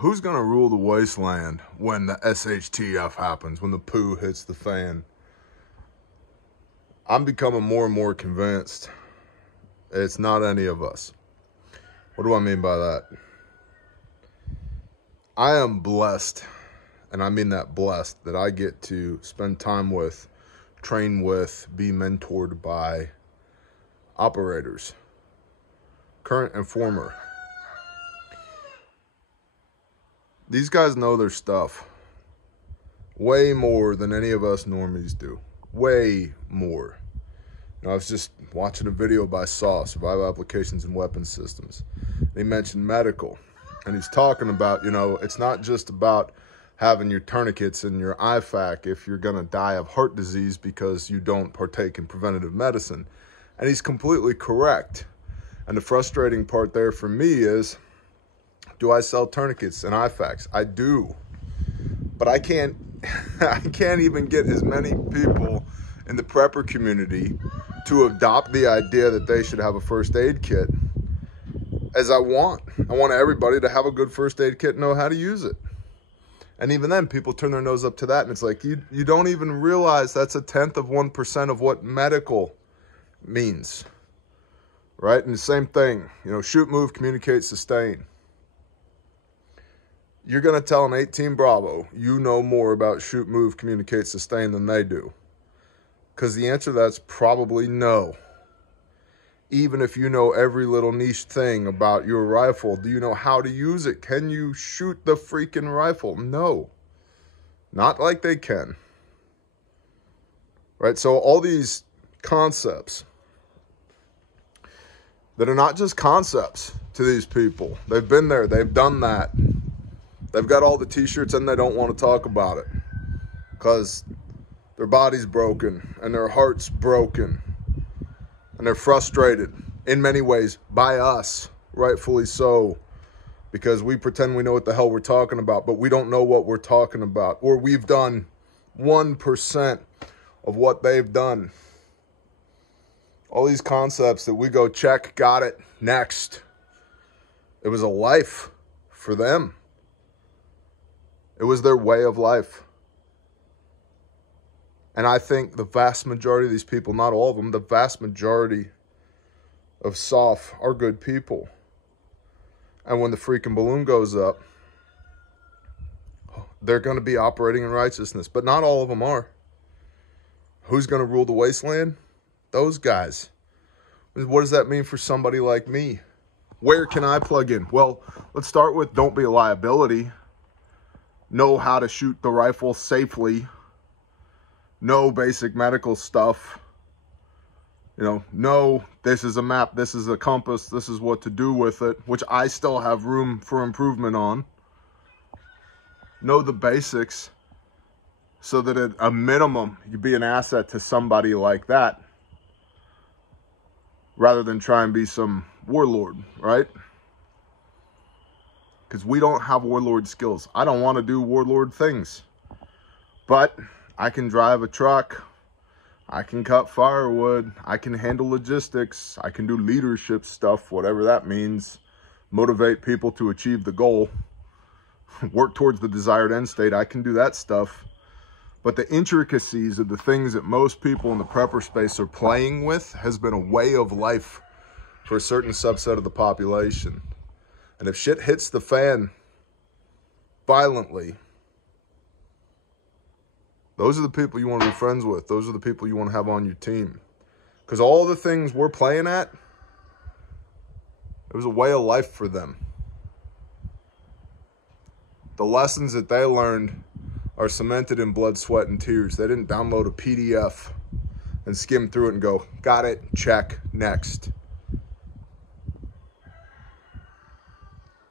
Who's going to rule the wasteland when the SHTF happens, when the poo hits the fan? I'm becoming more and more convinced it's not any of us. What do I mean by that? I am blessed, and I mean that blessed, that I get to spend time with, train with, be mentored by operators, current and former. These guys know their stuff way more than any of us normies do. Way more. I was just watching a video by SAW, Survival Applications and Weapons Systems. They mentioned medical. And he's talking about, it's not just about having your tourniquets and your IFAK if you're going to die of heart disease because you don't partake in preventative medicine. And he's completely correct. And the frustrating part there for me is, do I sell tourniquets and IFAKs? I do. But I can't even get as many people in the prepper community to adopt the idea that they should have a first aid kit as I want. I want everybody to have a good first aid kit and know how to use it. And even then, people turn their nose up to that, and it's like, you don't even realize that's 0.1% of what medical means, right? And the same thing, shoot, move, communicate, sustain. You're going to tell an 18 Bravo you know more about shoot, move, communicate, sustain than they do. Because the answer to that's probably no. Even if you know every little niche thing about your rifle, do you know how to use it? Can you shoot the freaking rifle? No. Not like they can. Right? So all these concepts that are not just concepts to these people. They've been there. They've done that. They've got all the t-shirts and they don't want to talk about it because their body's broken and their heart's broken and they're frustrated in many ways by us, rightfully so, because we pretend we know what the hell we're talking about, but we don't know what we're talking about, or we've done 1% of what they've done. All these concepts that we go, check, got it, next. It was a life for them. It was their way of life. And I think the vast majority of these people, not all of them, the vast majority of SOF are good people. And when the freaking balloon goes up, they're going to be operating in righteousness. But not all of them are. Who's going to rule the wasteland? Those guys. What does that mean for somebody like me? Where can I plug in? Well, let's start with don't be a liability. Know how to shoot the rifle safely. Know basic medical stuff. Know this is a map, this is a compass, this is what to do with it, which I still have room for improvement on. Know the basics so that at a minimum, you be an asset to somebody like that rather than try and be some warlord, right? Because we don't have warlord skills. I don't want to do warlord things. But I can drive a truck. I can cut firewood. I can handle logistics. I can do leadership stuff, whatever that means. Motivate people to achieve the goal. Work towards the desired end state. I can do that stuff. But the intricacies of the things that most people in the prepper space are playing with has been a way of life for a certain subset of the population. And if shit hits the fan violently, those are the people you want to be friends with. Those are the people you want to have on your team. Because all the things we're playing at, it was a way of life for them. The lessons that they learned are cemented in blood, sweat, and tears. They didn't download a PDF and skim through it and go, got it, check, next.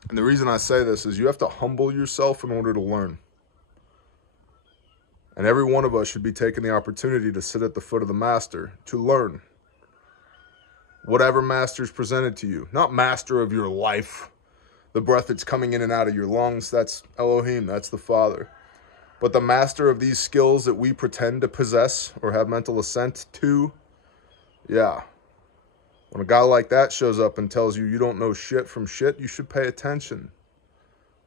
And the reason I say this is you have to humble yourself in order to learn. And every one of us should be taking the opportunity to sit at the foot of the master to learn. Whatever master is presented to you. Not master of your life. The breath that's coming in and out of your lungs, that's Elohim, that's the Father. But the master of these skills that we pretend to possess or have mental assent to, yeah. When a guy like that shows up and tells you you don't know shit from shit, you should pay attention.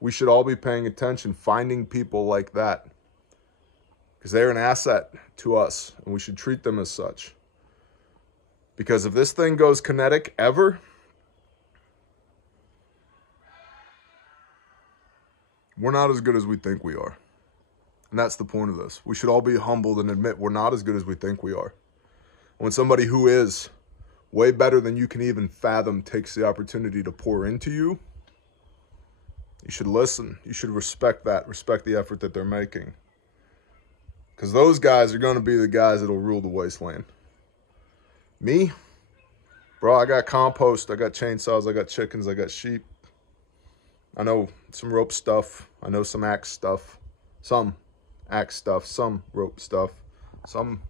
We should all be paying attention, finding people like that, because they're an asset to us, and we should treat them as such. Because if this thing goes kinetic ever, we're not as good as we think we are. And that's the point of this. We should all be humbled and admit we're not as good as we think we are. When somebody who is way better than you can even fathom takes the opportunity to pour into you, you should listen. You should respect that. Respect the effort that they're making. Because those guys are going to be the guys that'll rule the wasteland. Me? Bro, I got compost. I got chainsaws. I got chickens. I got sheep. I know some rope stuff. I know some axe stuff. Some axe stuff. Some rope stuff. Some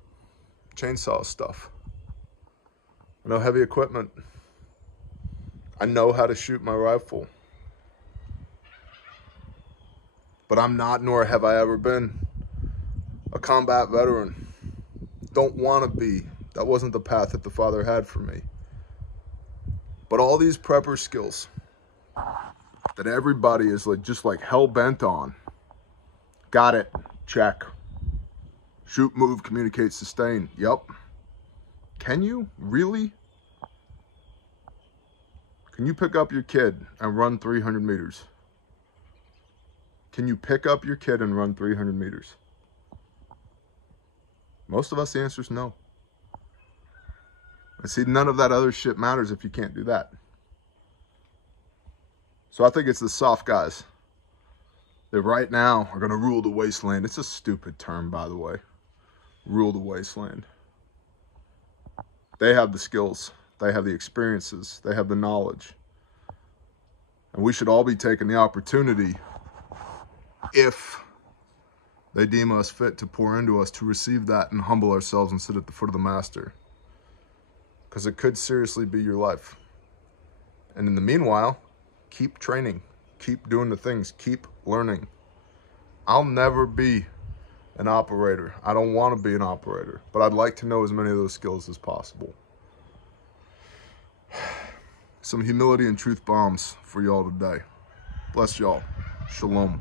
chainsaw stuff. I know heavy equipment. I know how to shoot my rifle. But I'm not, nor have I ever been, a combat veteran. Don't want to be. That wasn't the path that the Father had for me. But all these prepper skills that everybody is just like hell-bent on. Got it. Check. Shoot, move, communicate, sustain. Yep. Can you? Really? Can you pick up your kid and run 300 meters? Can you pick up your kid and run 300 meters? Most of us, the answer is no. And see, none of that other shit matters if you can't do that. So I think it's the soft guys that right now are going to rule the wasteland. It's a stupid term, by the way. Rule the wasteland. They have the skills. They have the experiences. They have the knowledge. And we should all be taking the opportunity, if they deem us fit, to pour into us, to receive that and humble ourselves and sit at the foot of the Master. Because it could seriously be your life. And in the meanwhile, keep training. Keep doing the things. Keep learning. I'll never be an operator. I don't want to be an operator. But I'd like to know as many of those skills as possible. Some humility and truth bombs for y'all today. Bless y'all. Shalom.